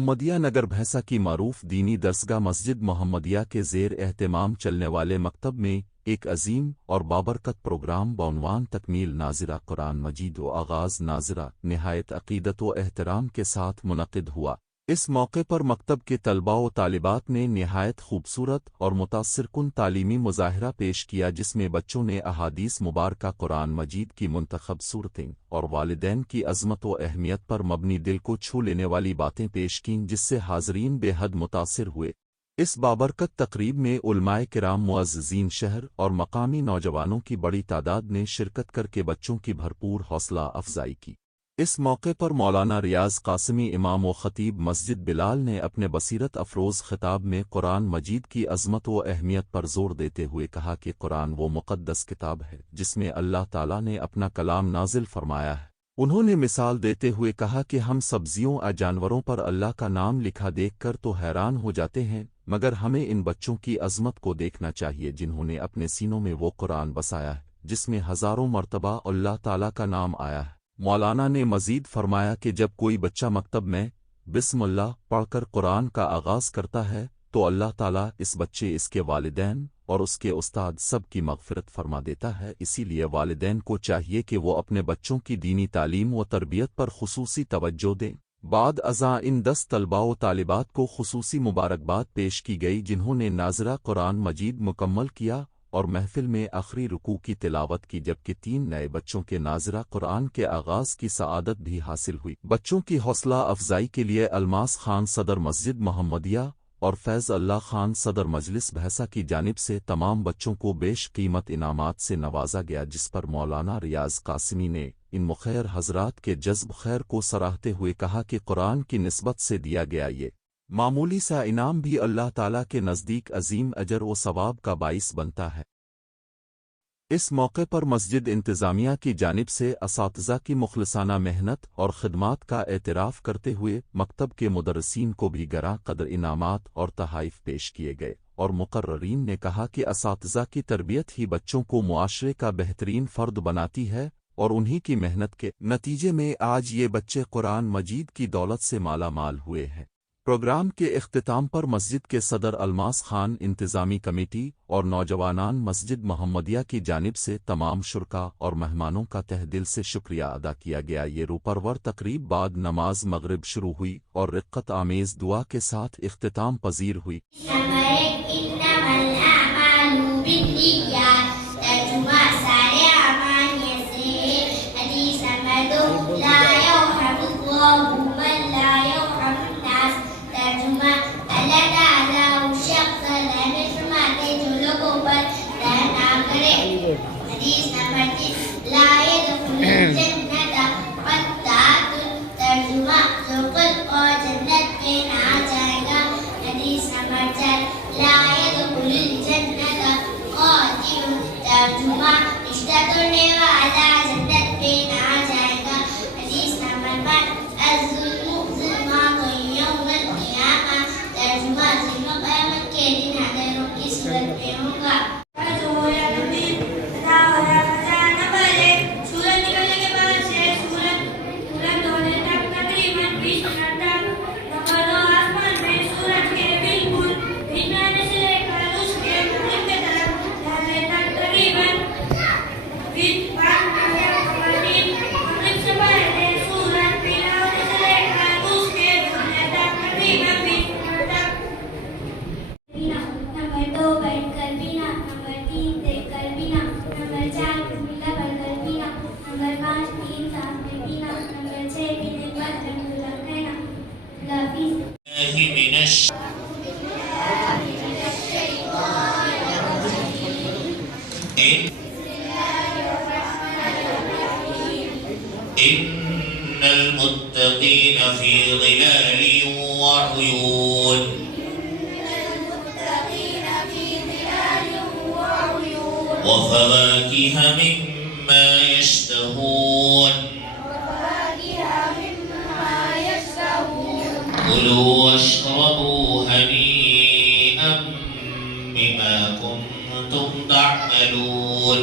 मोहम्मदिया नगर भैंसा की मारूफ दीनी दरसगाह मस्जिद मोहम्मदिया के ज़ेर एहतमाम चलने वाले मकतब में एक अजीम और बाबरकत प्रोग्राम बउनवान तकमील नाज़िरा कुरान मजीद व आगाज़ नाज़िरा निहायत अक़ीदत व एहतराम के साथ मुनक़िद हुआ। इस मौके पर मकतब के तलबा व तालिबात ने निहायत खूबसूरत और मुतासिरकुन तालीमी मुज़ाहिरा पेश किया, जिसमें बच्चों ने अहादीस मुबारका कुरान मजीद की मुंतखब सूरतें और वालिदैन की अज़मत व अहमियत पर मबनी दिल को छू लेने वाली बातें पेश कीं, जिससे हाज़रीन बेहद मुतासिर हुए। इस बाबरकत तकरीब में उलमाए किराम, मुअज़्ज़िज़ीन शहर और मकामी नौजवानों की बड़ी तादाद ने शिरकत करके बच्चों की भरपूर हौसला अफजाई की। इस मौके पर मौलाना रियाज़ कासिमी इमाम व ख़तीब मस्जिद बिलाल ने अपने बसीरत अफरोज़ ख़िताब में कुरान मजीद की अज़मत व अहमियत पर ज़ोर देते हुए कहा कि कुरान वो मुक़द्दस किताब है जिसमें अल्लाह ताला ने अपना कलाम नाज़िल फरमाया है। उन्होंने मिसाल देते हुए कहा कि हम सब्जियों और जानवरों पर अल्लाह का नाम लिखा देखकर तो हैरान हो जाते हैं, मगर हमें इन बच्चों की अज़मत को देखना चाहिए जिन्होंने अपने सीनों में वो कुरान बसाया है जिसमें हज़ारों मरतबा अल्लाह ताला का नाम आया है। मौलाना ने मज़ीद फरमाया कि जब कोई बच्चा मकतब में बिस्मिल्लाह पढ़कर कुरान का आगाज़ करता है तो अल्लाह ताला इस बच्चे, इसके वालिदैन और उसके उस्ताद सब की मग़फ़िरत फरमा देता है। इसीलिए वालिदैन को चाहिए कि वो अपने बच्चों की दीनी तालीम व तरबियत पर ख़ुसूसी तवज्जो दें। बाद अज़ा इन 10 तलबा व तालिबात को ख़ुसूसी मुबारकबाद पेश की गई, जिन्होंने नाज़िरा कुरान मजीद मुकम्मल किया और महफ़िल में आखिरी रुकू की तिलावत की, जबकि 3 नए बच्चों के नाज़िरा कुरान के आगाज़ की सआदत भी हासिल हुई। बच्चों की हौसला अफजाई के लिए अलमास खान सदर मस्जिद मोहम्मदिया और फैज़ अल्लाह खान सदर मजलिस भैंसा की जानिब से तमाम बच्चों को बेशकीमत इनामात से नवाजा गया, जिस पर मौलाना रियाज़ कासिमी ने इन मुखैर हज़रात के जज्ब खैर को सराहते हुए कहा कि कुरान की निस्बत से दिया गया ये मामूली सा इनाम भी अल्लाह ताला के नज़दीक अजीम अजर व सवाब का बाइस बनता है। इस मौके पर मस्जिद इंतज़ामिया की जानिब से असातिज़ा की मुखलिसाना मेहनत और खिदमात का एतराफ़ करते हुए मकतब के मुदर्रिसीन को भी गरां कदर इनामात और तहाइफ़ पेश किए गए और मुक़र्ररीन ने कहा कि असातिज़ा की तरबियत ही बच्चों को मुआशरे का बेहतरीन फ़र्द बनाती है और उन्हीं की मेहनत के नतीजे में आज ये बच्चे कुरान मजीद की दौलत से माला माल हुए हैं। प्रोग्राम के इख्तिताम पर मस्जिद के सदर अलमास खान, इंतज़ामी कमेटी और नौजवानान मस्जिद मोहम्मदिया की जानिब से तमाम शुरका और मेहमानों का तहे दिल से शुक्रिया अदा किया गया। ये रूपरवर तकरीब बाद नमाज मगरिब शुरू हुई और रिक्कत आमेज़ दुआ के साथ इख्तिताम पजीर हुई। इन्नल मुत्तक़ीन फ़ी ज़िलालिन व उयून व फ़वाकिह मिम्मा यश्तहून कुलू वश्रबू हनीअम बिमा कुन्तुम तअमलून।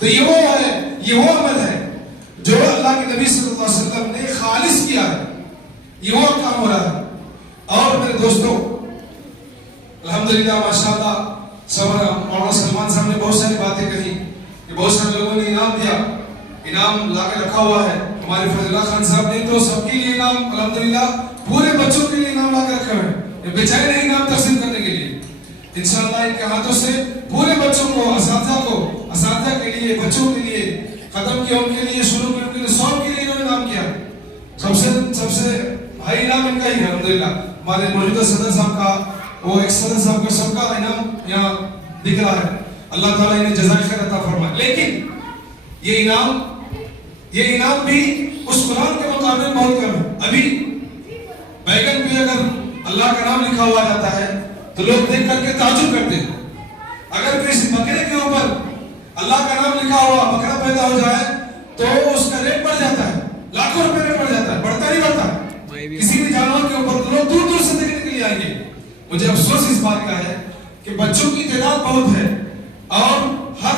तो ये वो है, ये वो अमल है जो अल्लाह के नबी सल्लल्लाहु अलैहि वसल्लम ने खालिस किया है। ये वो काम हो रहा है। और मेरे दोस्तों, अल्हम्दुलिल्लाह माशाअल्लाह, मौलाना सलमान साहब ने बहुत सारी बातें कही कि बहुत सारे लोगों ने इनाम दिया, इनाम लाके रखा हुआ है। हमारे फजला खान साहब ने तो सबके लिए इनाम, अल्हम्दुलिल्लाह पूरे बच्चों के लिए इनाम लाके रखे हुए हैं, बेचारे नहीं इनाम तकसीम करने के लिए। इंशाअल्लाह इनके हाथों से पूरे बच्चों को, असातिज़ा के लिए, बच्चों के लिए, खत्म किया उनके लिए, शुरू किया उनके लिए, सब के लिए इन्होंने इनाम किया। सबसे भाई इनाम इनका ही है अल्हम्दुलिल्लाह। हमारे मौजूदा सदर साहब का, वो एक्स सदर साहब का, सबका इनाम यहाँ दिख रहा है। अल्लाह ताला इन्हें जज़ाए खैर अता फरमाए। लेकिन ये इनाम भी उस कुरान के मुकाबले बहुत कम है। अभी बैगन पे अगर अल्लाह का नाम लिखा हुआ जाता है तो लोग देख करके ताजुब करते हैं। अगर किसी बकरे के ऊपर अल्लाह का नाम लिखा हुआ बकरा पैदा हो जाए तो उसका रेट बढ़ जाता है, लाखों रुपए में बढ़ जाता है, बढ़ता नहीं बढ़ता। किसी भी जानवर के ऊपर तो लोग दूर दूर से देखने के लिए आएंगे। मुझे अफसोस इस बात का है कि बच्चों की तादाद बहुत है और हर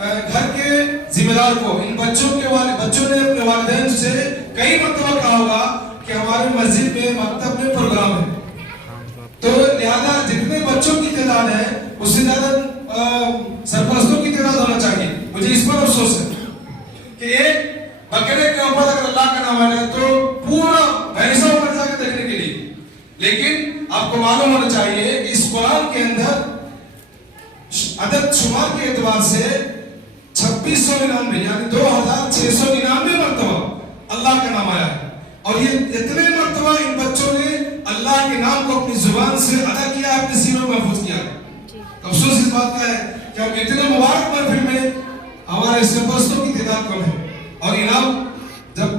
घर के जिम्मेदार को, इन बच्चों ने अपने वालिदैन से कई मरतबा कहा होगा कि हमारे मस्जिद में, मकतब में प्रोग्राम है, तो लिहाजा जितने बच्चों की तादाद है उससे ज्यादा सरपरस्तों की तादाद होना चाहिए। मुझे इस पर अफसोस है कि एक बकरे के ऊपर अगर अल्लाह का नाम है तो पूरा भैंसा ऊपर जाकर देखने के लिए। लेकिन आपको मालूम होना चाहिए कि इस कुरान के अंदर अदद शुमार के एतबार से 2699 यानी 2699 मरतबा अल्लाह का नाम आया है। और ये इतने मरतबा इन बच्चों ने अल्लाह के नाम को अपनी जुबान से अदा किया, अपने सीनों में महफूज किया। अफसोस इस बात का है कि हम इतने मुबारक महफिल में हमारे सरपरस्तों की तादाद कम है। और इनाम, जब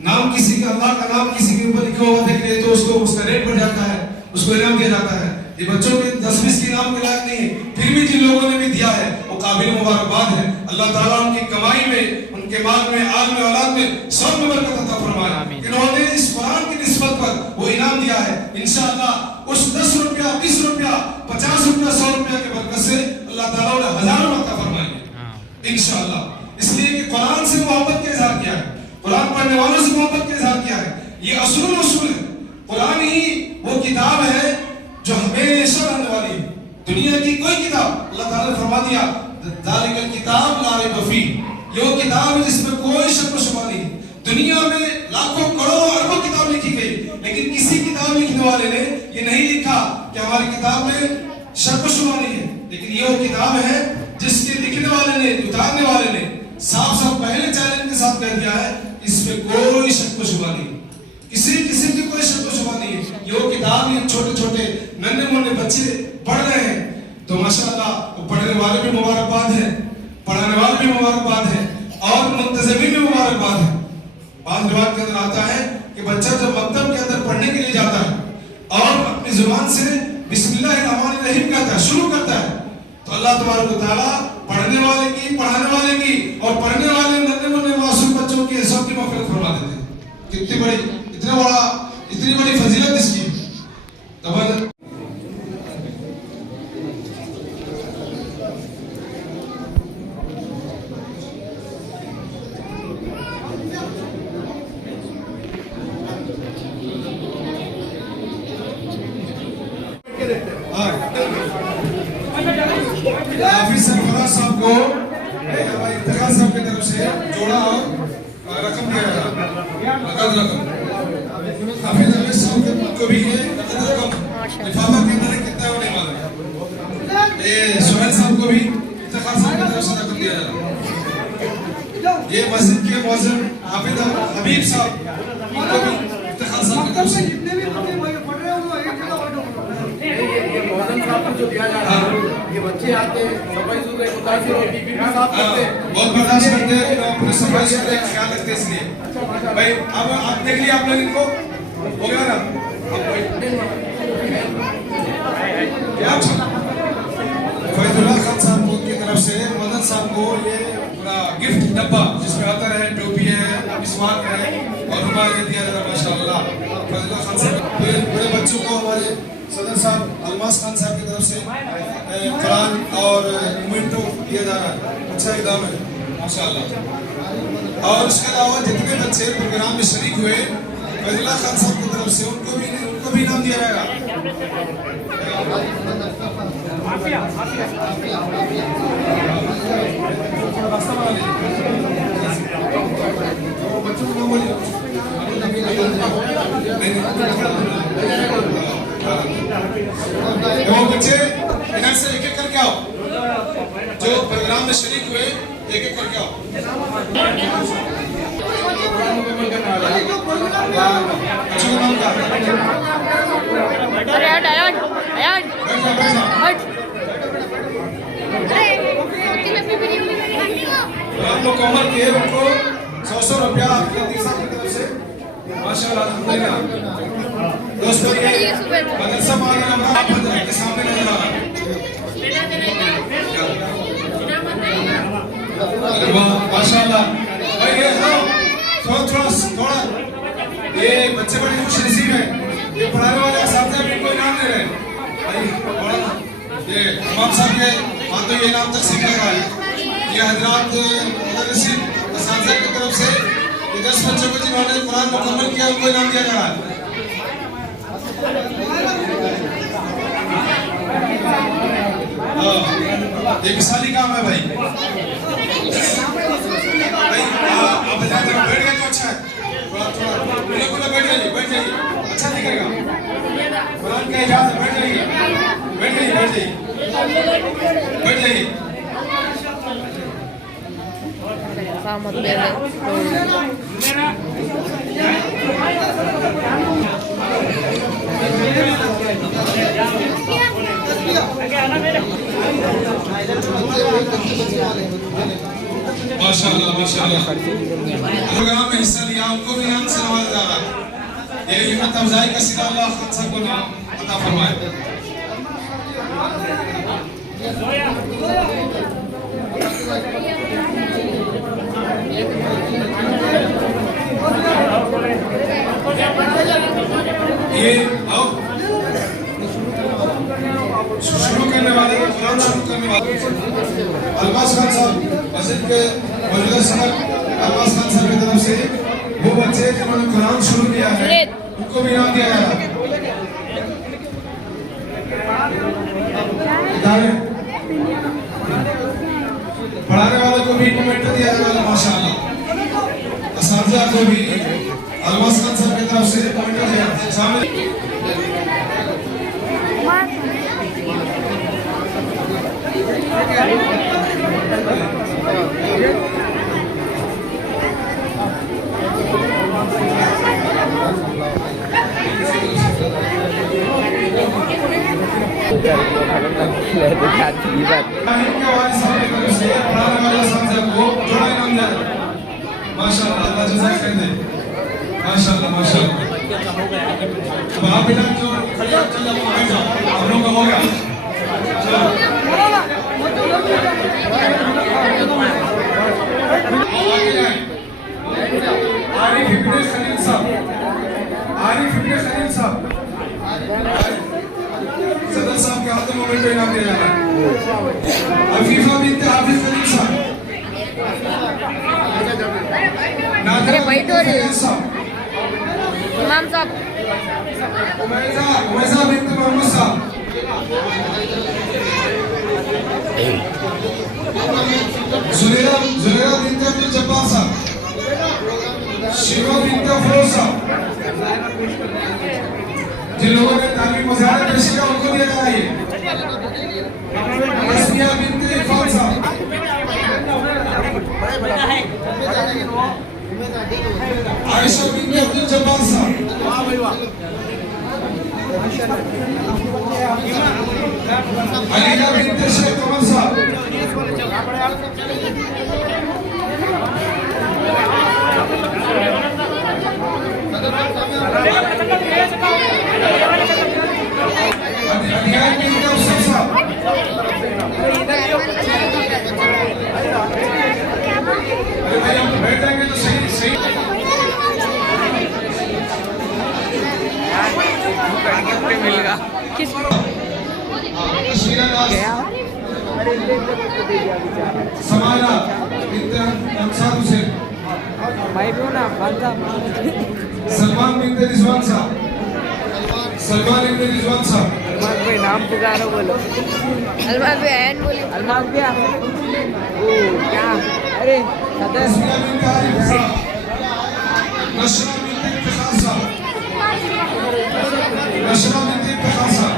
नाम किसी का, अल्लाह का नाम किसी के ऊपर लिखा हुआ देख ले तो उसका रेट बढ़ जाता है, उसको इनाम दिया जाता है। ये बच्चों के 10-20 के इनाम के लायक नहीं है, फिर भी जिन लोगों ने भी दिया है वो काबिल मुबारकबाद है। अल्लाह ताला उनकी कमाई में, उनके माल में, आल में, औलाद में सब में बरकत अता फरमाए। इन्होंने इस कुरान की निस्बत पर वो इनाम दिया है। इंशाअल्लाह उस 10 रुपया, 20 रुपया, 50 रुपया, 100 रुपया के बरकत से अल्लाह ताला उन्हें हजारों अता फरमाएंगे इंशाअल्लाह। इसलिए कि कुरान से मोहब्बत का इजहार किया है, कुरान पढ़ने वालों से मोहब्बत का इजहार किया है। ये असूल है। कुरान ही वो किताब है जो हमेशा रहने वाली है। दुनिया की कोई किताब, अल्लाह ताला ने फरमा दिया ज़ालिकल किताब ला रैब फीह, ये वो किताब है जिसमें कोई शक व शुबा नहीं। दुनिया में लाखों करोड़ों अरबों किताब लिखी गई, लेकिन किसी किताब लिखने वाले ने ये नहीं लिखा कि हमारी किताब में शक व शुबा नहीं है। लेकिन ये वो किताब है जिसके लिखने वाले ने, उतारने वाले ने साफ पहले चैलेंज के साथ कह दिया है इसमें कोई शक व शुबा नहीं, किसी किस्म की कोई शक व शुबा नहीं है। ये वो किताब, ये छोटे नन्हे मुन्ने बच्चे पढ़ रहे हैं तो माशाअल्लाह वो पढ़ने वाले भी मुबारकबाद है, पढ़ाने वाले भी मुबारकबाद है और मुंतज़िमीन भी मुबारकबाद है। बाद रिवायत के अंदर आता है कि बच्चा जब मकतब के अंदर पढ़ने के लिए जाता है और अपनी जुबान से बिस्मिल्लाहिर्रहमानिर्रहीम कहता है, शुरू करता है, तो अल्लाह तबारक व तआला पढ़ने वाले की, पढ़ाने वाले की और पढ़ने वाले नन्हे मुन्ने मासूम बच्चों की सबकी मग़फ़िरत फरमा देते हैं। इतनी बड़ी फजीलत इसकी। हाफिज सरफराज साहब को हमारे इफ्तिखार साहब की तरफ से जोड़ा और रकम दिया जाएगा, नकद रकम। हाफिज अमीर साहब को भी ये नकद रकम लिफाफा के अंदर कितना है वो नहीं मालूम। ये सुहेल साहब को भी इफ्तिखार साहब की तरफ से रकम दिया जाएगा। ये मस्जिद के मुअज्जिन हाफिज हबीब साहब को भी इफ्तिखार साहब की तरफ से जो दिया जा रहा है, ये बच्चे आते हैं सफाई सुथरे मुतासिर होती है साफ करते हैं, बहुत बर्दाश्त करते हैं, अपने सफाई सुथरे का ख्याल रखते हैं। इसलिए भाई अब आप देख लिया आप लोग इनको हो गया ना फैजुल्लाह खान साहब की तरफ से मदन साहब को ये पूरा गिफ्ट डब्बा जिसमें अतर है, टोपी है, मिसवाक है और रुमाल दिया जा रहा है माशाअल्लाह। फैजुल्लाह खान साहब बड़े बच्चों को हमारे सदर साहब अलमास खान साहब की तरफ से कुरान और मोमेंटो दिया जा रहा है। अच्छा इनाम है माशाअल्लाह। और इसके अलावा जितने बच्चे प्रोग्राम में शरीक हुए फैजुल्लाह खान साहब की तरफ से उनको भी इनाम दिया जाएगा। वो बच्चे इधर से एक एक करके आओ, जो प्रोग्राम में शरीक हुए एक एक करके आओ। आप लोग कॉमर किए उनको 100 रुपया आपके तीसरा की तरफ से माशाअल्लाह अल्हम्दुलिल्लाह। दोस्तों ये मदरसा माना आप के सामने नजर आ रहा है। माशाअल्लाह भाई ये थोड़ा ये बच्चे बड़े खुश नसीब है, ये पढ़ाने वाले साथी भी कोई नाम दे रहे हैं भाई। ये इमाम साहब के हाँ तो ये नाम तकसीम कर रहा है। ये हजरात मुदर्रिसीन असातिज़ा की तरफ से ये 10 बच्चों को जिन्होंने कुरान मुकम्मल किया उनको इनाम दिया जा रहा है। ये मिसाली काम है भाई। आप बैठ गए तो अच्छा है, थोड़ा बैठ जाइए अच्छा दिखेगा। कुरान का इजाज़त बैठ जाइए। माशाअल्लाह प्रोग्राम में हिस्सा लिया उनको भी इनाम से नवाजा जा रहा है। ये हिम्मत अफजाई का सिला अल्लाह खान साहब को नाम अता फरमाए। ये आओ शुरू करने वाले कुरान शुरू करने वाले अलमास खान साहब मस्जिद के मौजूदा सदर अलमास खान साहब की तरफ से वो बच्चे जिन्होंने कुरान शुरू किया है उनको भी इनाम दिया जाएगा। पढ़ाने वाले को भी मोमेंटो दिया जाएगा माशाअल्लाह। असातिज़ा को भी अलमास खान साहब की तरफ से मोमेंटो दिया जाएगा। आरिफ इब्ने खलील साहब सदर साहब के हाथ में मोमेंटो इनाम दिया जा रहा है। अफीफा बिन्त हाफिज खलील साहब, नादिरा बिन्त खलील साहब, इमाम साहब, उमैजा बिन्त मोहम्मद साहब, जुलेरा बिन्त अब्दुल जब्बार साहब, शिवा बिनते फिरोज साहब, जिन लोगों ने तालीम मज़ाहिर पेश किया उनको दिया कराइए। तस्मिया बिनते इरफान साहब, आयशा बिनते अब्दुल जब्बार साहब, अलीना बिनते शेख कमल साहब, अलिया बिनते अफसर साहब, अरे भाई हम बैठ जाएंगे तो सही सही। समाना बिनते अंसार हुसैन, सलमान बिनते रिजवान साहब, सलमान बिनते रिजवान साहब, नाम पुकारो बोलो। अलमा भी एन बोली। अलमास क्या? ओ क्या? अरे सदर तस्मिया बिनते आरिफ साहब, नशरा बिनते इफ्तिखार साहब, नशरा बिनते इफ्तिखार साहब,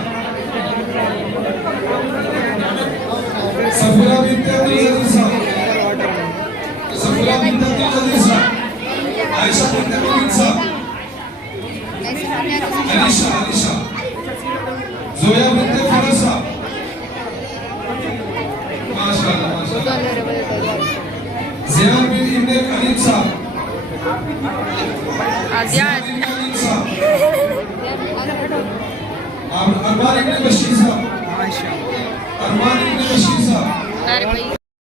सफूरा बिनते अब्दुल जलील साहब, सफूरा बिनते अब्दुल जलील साहब, आयशा बिनते मुबीन साहब, अलीशा, जोया बिनते फरोज साहब, माशाअल्लाह माशाअल्लाह, ज़ियान बिन इब्ने कलीम साहब, आज़ियान। बिन कलीम साहब, अरमान इब्ने बशीर साहब, अरमान इब्ने बशीर साहब, अरे भाई